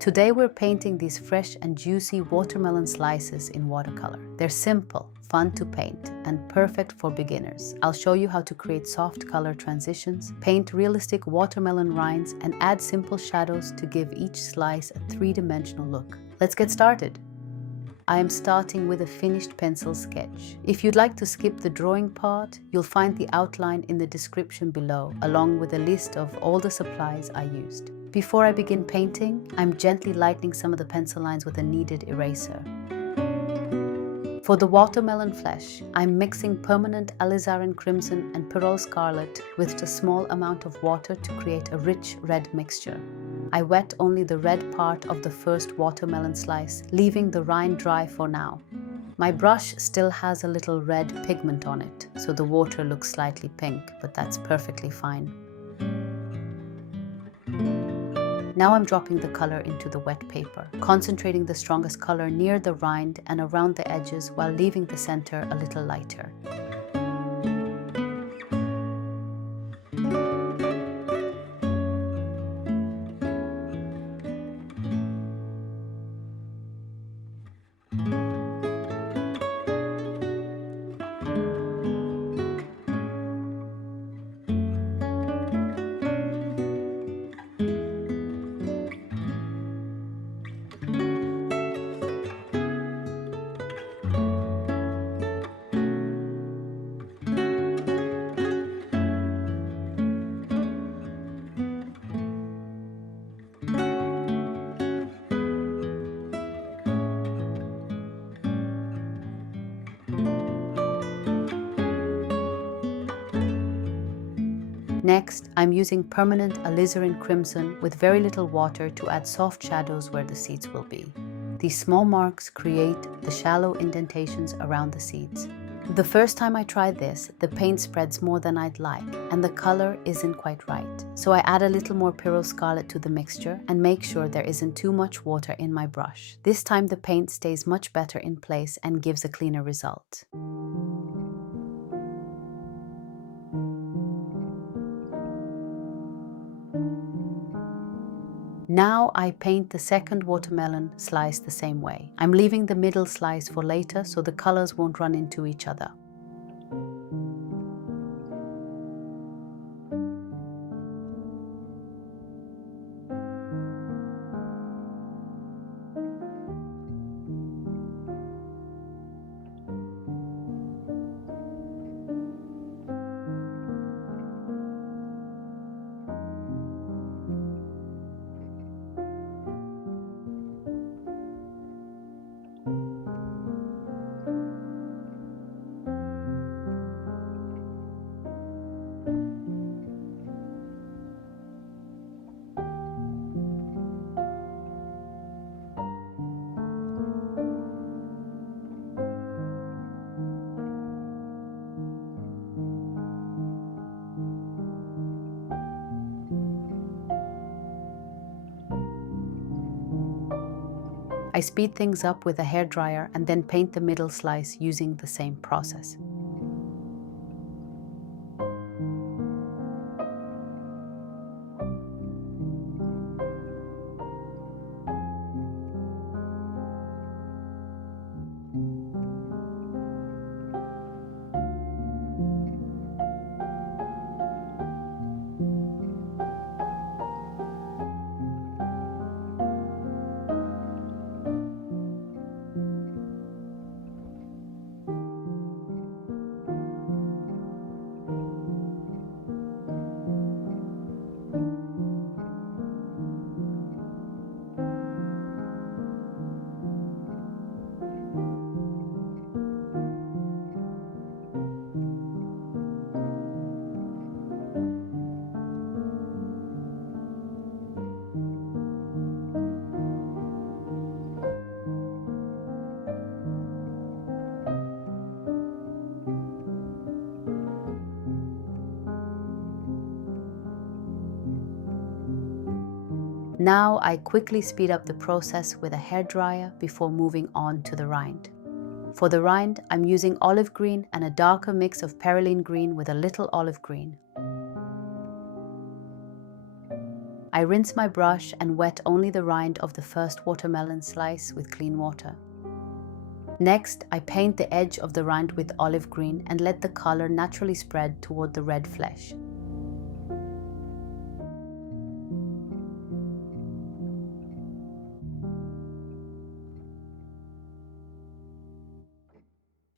Today we're painting these fresh and juicy watermelon slices in watercolor. They're simple, fun to paint, and perfect for beginners. I'll show you how to create soft color transitions, paint realistic watermelon rinds, and add simple shadows to give each slice a three-dimensional look. Let's get started. I am starting with a finished pencil sketch. If you'd like to skip the drawing part, you'll find the outline in the description below, along with a list of all the supplies I used. Before I begin painting, I'm gently lightening some of the pencil lines with a kneaded eraser. For the watermelon flesh, I'm mixing permanent Alizarin crimson and Pyrrol scarlet with just a small amount of water to create a rich red mixture. I wet only the red part of the first watermelon slice, leaving the rind dry for now. My brush still has a little red pigment on it, so the water looks slightly pink, but that's perfectly fine. Now I'm dropping the color into the wet paper, concentrating the strongest color near the rind and around the edges while leaving the center a little lighter. Next, I'm using permanent alizarin crimson with very little water to add soft shadows where the seeds will be. These small marks create the shallow indentations around the seeds. The first time I tried this, the paint spreads more than I'd like, and the color isn't quite right. So I add a little more Pyrrol Scarlet to the mixture and make sure there isn't too much water in my brush. This time the paint stays much better in place and gives a cleaner result. Now I paint the second watermelon slice the same way. I'm leaving the middle slice for later so the colors won't run into each other. I speed things up with a hairdryer and then paint the middle slice using the same process. Now I quickly speed up the process with a hairdryer before moving on to the rind. For the rind, I'm using olive green and a darker mix of Perylene green with a little olive green. I rinse my brush and wet only the rind of the first watermelon slice with clean water. Next, I paint the edge of the rind with olive green and let the color naturally spread toward the red flesh.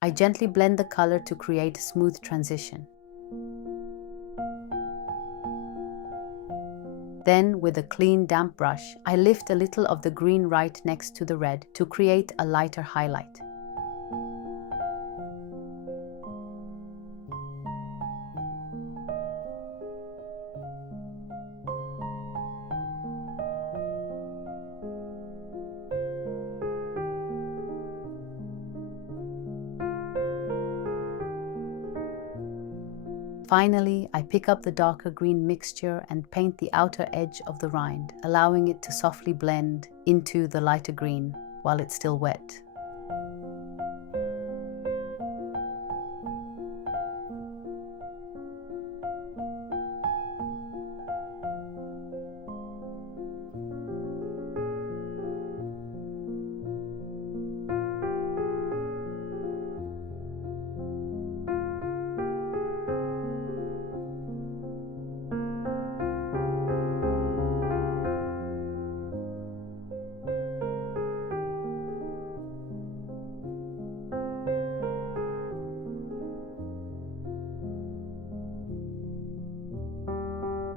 I gently blend the color to create a smooth transition. Then, with a clean, damp brush, I lift a little of the green right next to the red to create a lighter highlight. Finally, I pick up the darker green mixture and paint the outer edge of the rind, allowing it to softly blend into the lighter green while it's still wet.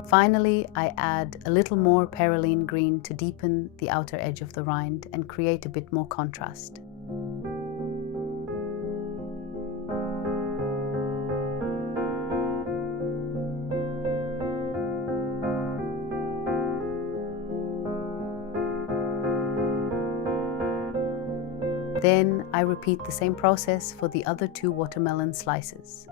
Finally, I add a little more Perylene green to deepen the outer edge of the rind and create a bit more contrast. Then I repeat the same process for the other 2 watermelon slices.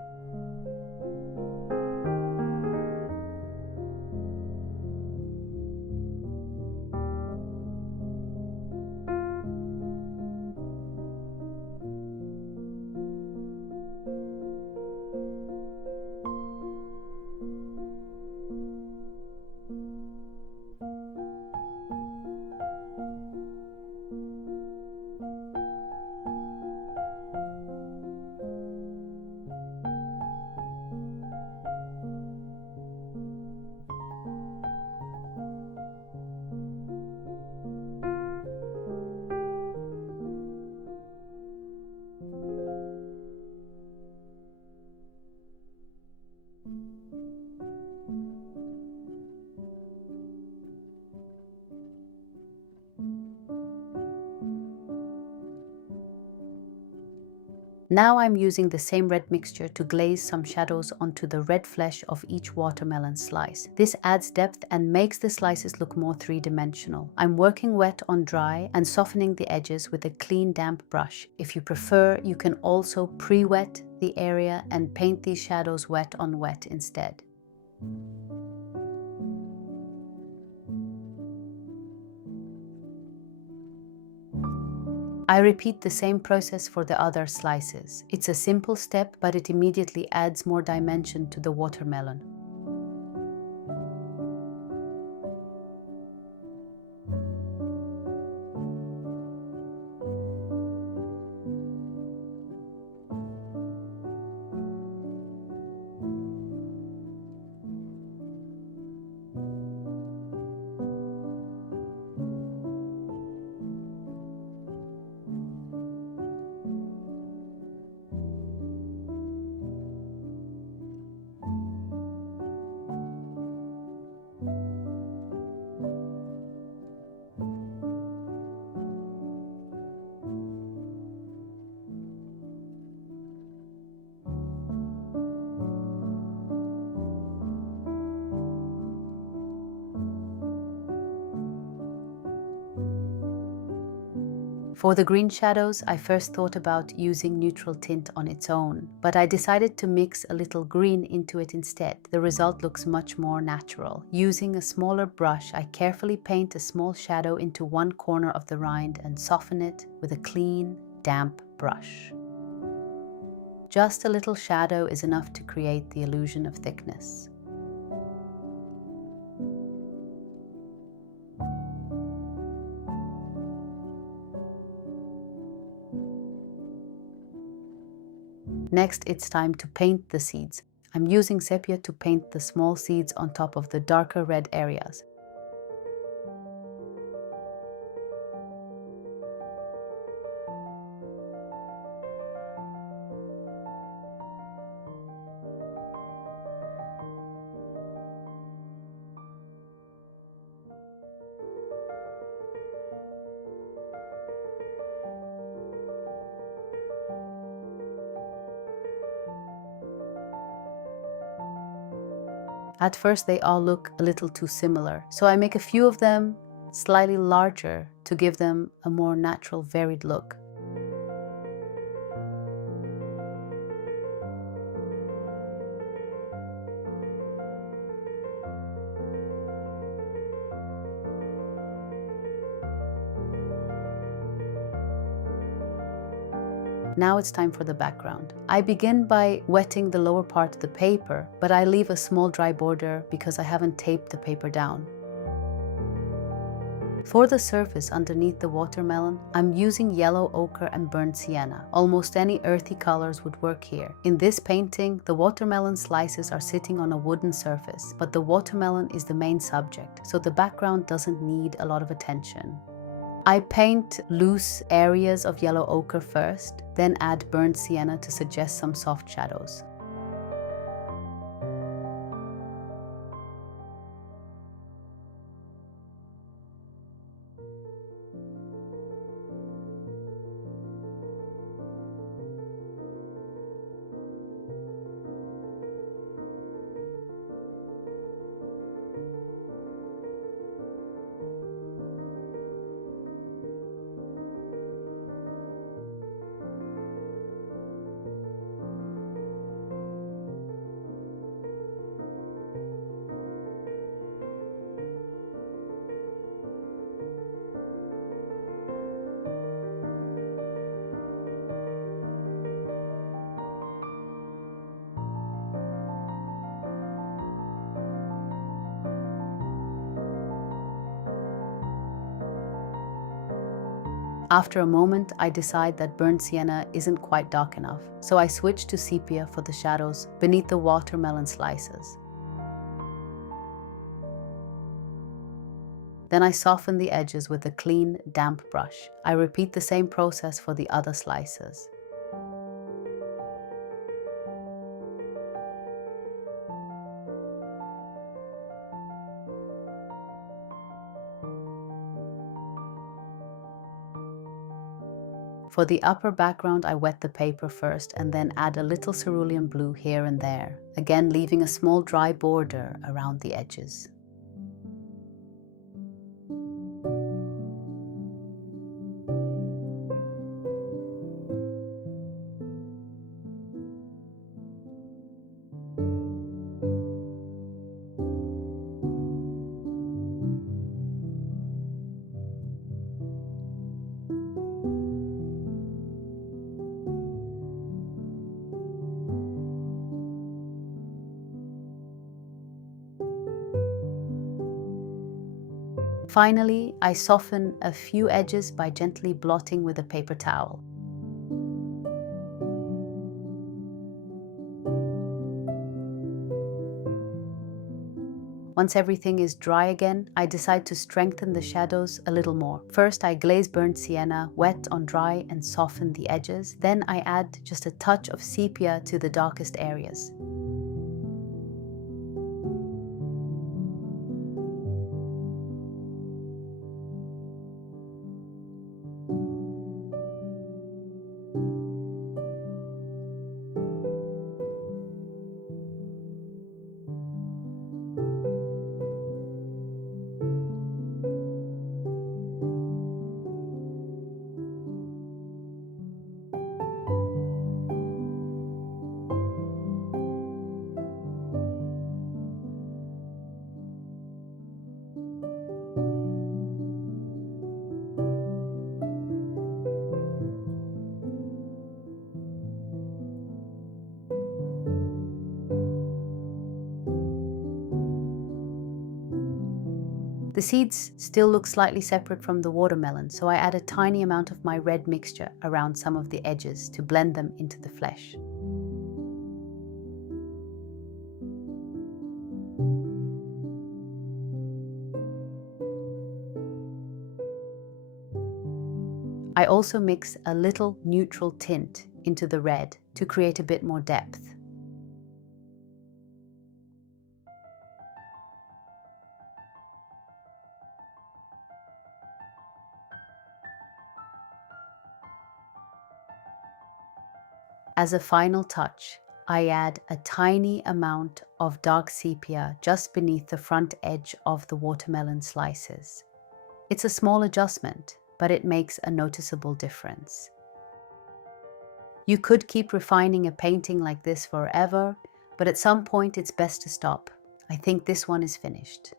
Now I'm using the same red mixture to glaze some shadows onto the red flesh of each watermelon slice. This adds depth and makes the slices look more three-dimensional. I'm working wet on dry and softening the edges with a clean, damp brush. If you prefer, you can also pre-wet the area and paint these shadows wet on wet instead. I repeat the same process for the other slices. It's a simple step, but it immediately adds more dimension to the watermelon. For the green shadows, I first thought about using neutral tint on its own, but I decided to mix a little green into it instead. The result looks much more natural. Using a smaller brush, I carefully paint a small shadow into one corner of the rind and soften it with a clean, damp brush. Just a little shadow is enough to create the illusion of thickness. Next, it's time to paint the seeds. I'm using sepia to paint the small seeds on top of the darker red areas. At first, they all look a little too similar, so I make a few of them slightly larger to give them a more natural, varied look. Now it's time for the background. I begin by wetting the lower part of the paper, but I leave a small dry border because I haven't taped the paper down. For the surface underneath the watermelon, I'm using yellow ochre and burnt sienna. Almost any earthy colors would work here. In this painting, the watermelon slices are sitting on a wooden surface, but the watermelon is the main subject, so the background doesn't need a lot of attention. I paint loose areas of yellow ochre first, then add burnt sienna to suggest some soft shadows. After a moment, I decide that burnt sienna isn't quite dark enough, so I switch to sepia for the shadows beneath the watermelon slices. Then I soften the edges with a clean, damp brush. I repeat the same process for the other slices. For the upper background, I wet the paper first and then add a little cerulean blue here and there, again leaving a small dry border around the edges. Finally, I soften a few edges by gently blotting with a paper towel. Once everything is dry again, I decide to strengthen the shadows a little more. First, I glaze burnt sienna, wet on dry and soften the edges. Then I add just a touch of sepia to the darkest areas. The seeds still look slightly separate from the watermelon, so I add a tiny amount of my red mixture around some of the edges to blend them into the flesh. I also mix a little neutral tint into the red to create a bit more depth. As a final touch, I add a tiny amount of dark sepia just beneath the front edge of the watermelon slices. It's a small adjustment, but it makes a noticeable difference. You could keep refining a painting like this forever, but at some point it's best to stop. I think this one is finished.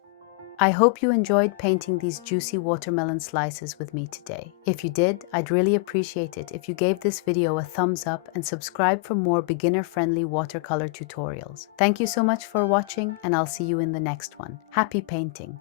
I hope you enjoyed painting these juicy watermelon slices with me today. If you did, I'd really appreciate it if you gave this video a thumbs up and subscribe for more beginner-friendly watercolor tutorials. Thank you so much for watching, and I'll see you in the next one. Happy painting!